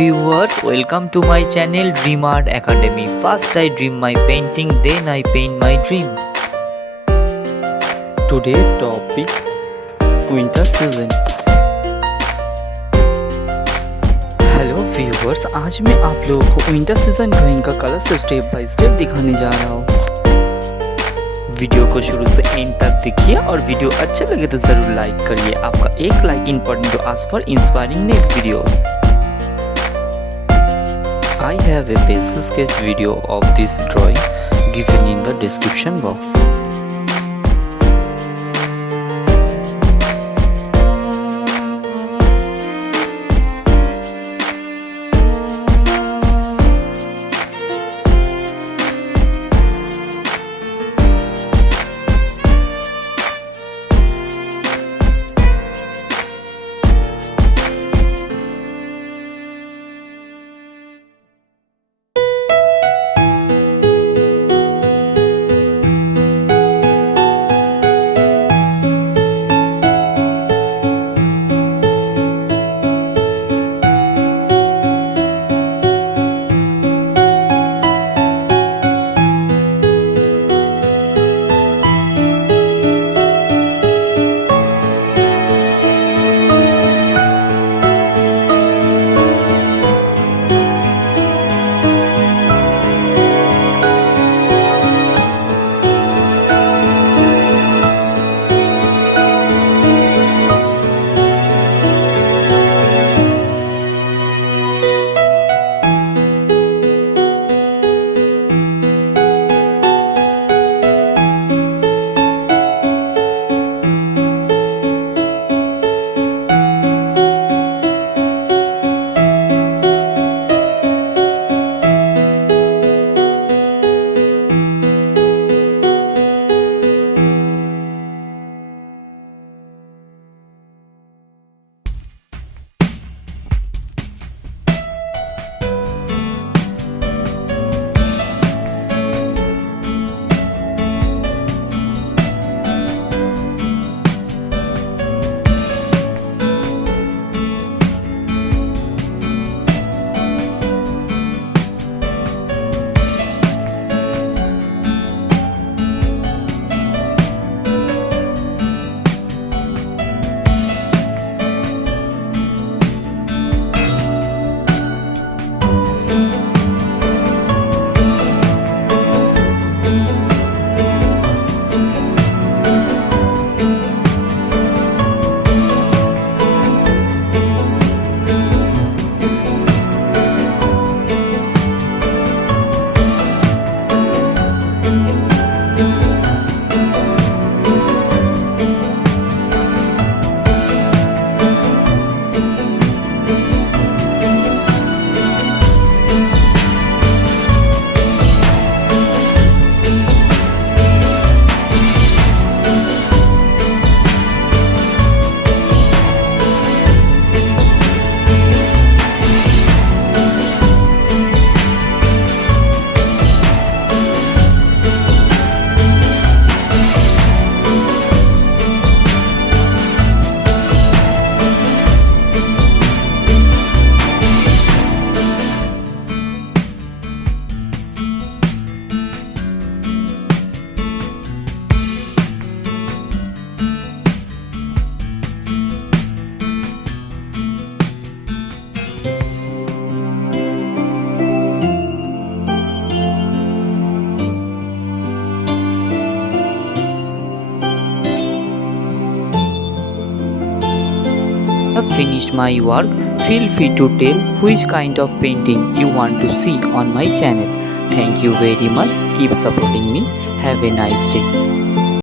viewers, welcome to my channel Dream Art Academy. First I dream my painting, then I paint my dream. Today topic winter season. Hello viewers, आज मैं आप लोगों को winter season drawing का colour step by step दिखाने जा रहा हूँ। वीडियो को शुरू से एंड तक देखिए और वीडियो अच्छे लगे तो जरूर लाइक करिए। आपका एक like important to us for inspiring next video. I have a pencil sketch video of this drawing given in the description box. Have finished my work. Feel free to tell which kind of painting you want to see on my channel. Thank you very much. Keep supporting me. Have a nice day.